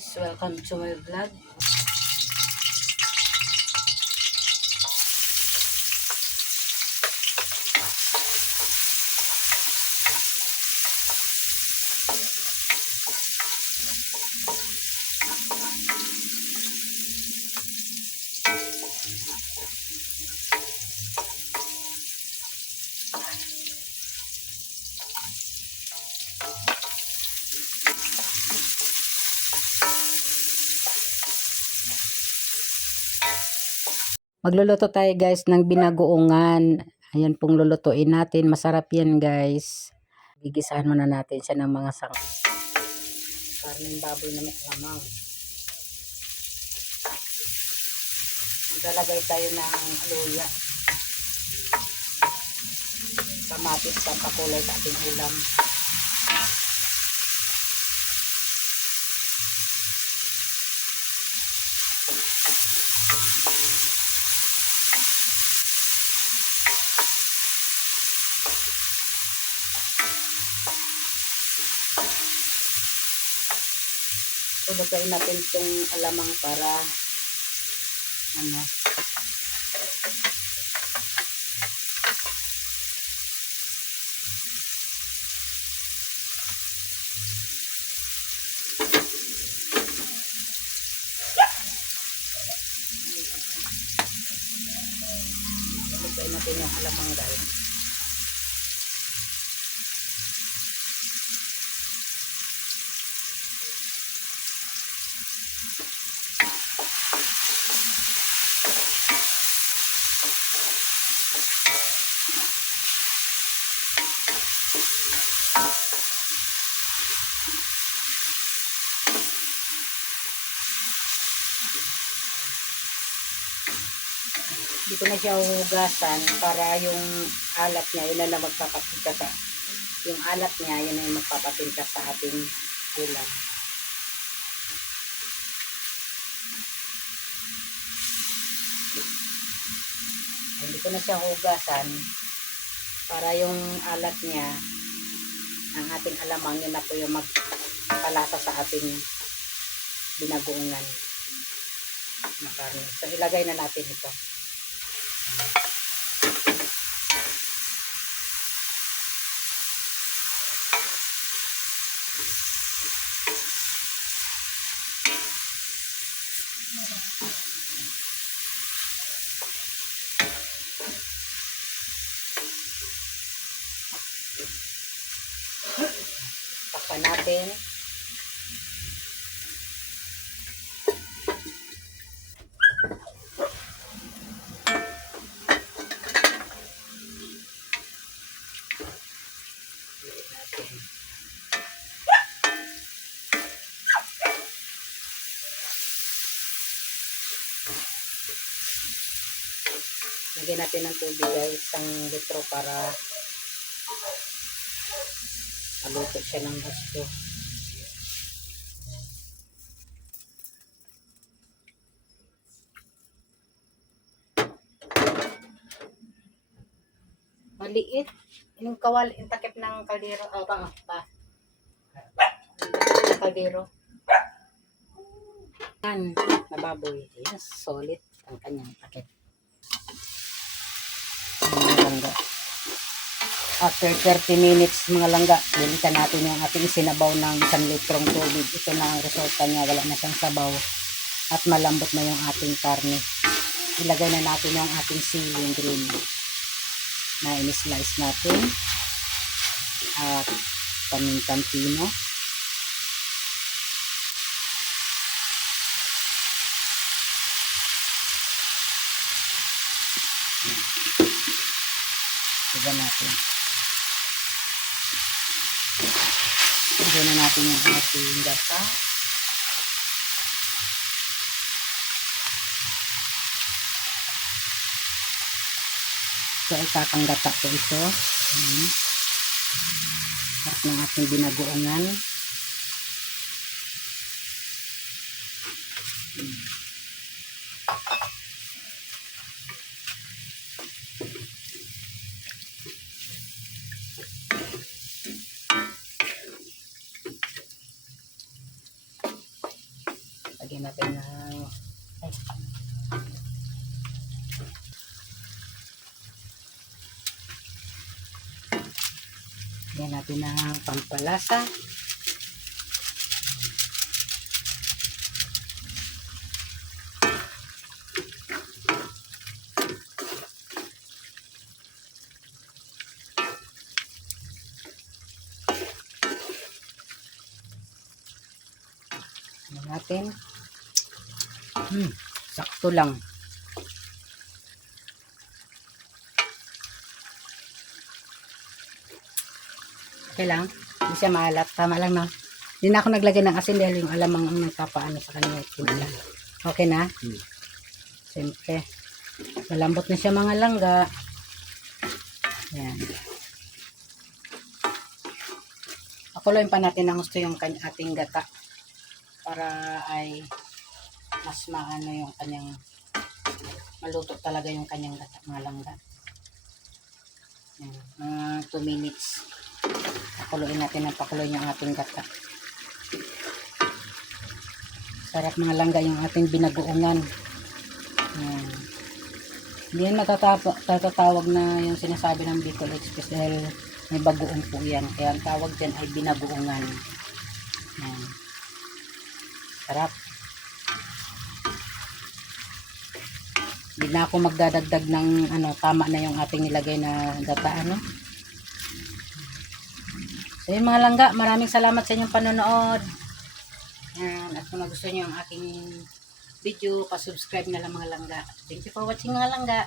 guys, welcome to my vlog. Magluluto tayo guys ng binagoongan. Ayan pong lulutuin natin. Masarap yan guys. Gigisahan muna natin siya ng mga karneng baboy na may alamang. Maglalagay tayo ng luya. Kamatis sa pakulay sa ating ulam. Lutuin natin itong alamang para lutuin natin yung alamang guys. Hindi ko na siya hugasan para yung alat niya, yun na magpapatinta sa yung alat niya, yun na yung magpapatinta sa ating ulam. Hindi ko na siya hugasan para yung alat niya, ang ating alamang, yun na po yung magpalasa sa ating binagoongan na karne. So ilagay na natin ito. Takpan natin. Lagyan natin ng tubig guys, 1 litro para maluto siya ng gusto. Maliit. Yung kawal, yung takip ng kaldero. Oh, pa. Yung kaldero. Yan, nababoy. Yes, solid ang kanyang takip. Mga langga. After 30 minutes mga langga, bilisan natin yung ating sinabaw ng 1 litrong tubig. Ito na ang resulta niya. Wala na siyang sabaw. At malambot na yung ating karne. Ilagay na natin yung ating siling green na in-slice natin. At pamintang pino. Lagyan natin. Lagyan na natin yung ating gata. So, isakang gata po ito. At ng ating binagoongan. Lagyan natin ng lagyan natin ng pampalasa. Natin. Sakto lang. Okay lang. Hindi siya maalat. Tama lang, no? Hindi na ako naglagay ng asin dahil yung alamang ang nagpapaano sa kanya. Okay na? Siyempre. Malambot na siya mga langga. Yan. Pakuloyin pa natin ng gusto yung ating gata. Para ay mas maano yung kanyang maluto talaga yung kanyang gata, mga langga. Yan, 2 minutes. Pakuloyin natin ng pakuloyin yung ating gata. Sarap mga langga yung ating binagoongan. Yan. Hindi yan matatawag na yung sinasabi ng Bicol Express dahil may bagoong po yan. Kaya ang tawag dyan ay binagoongan. Yan. Sarap. Hindi na ako magdadagdag ng tama na yung ating nilagay na gata, So yun mga langga, maraming salamat sa inyong panonood. Yan. At kung gusto niyo ang aking video, pa-subscribe na lang mga langga. Thank you for watching mga langga.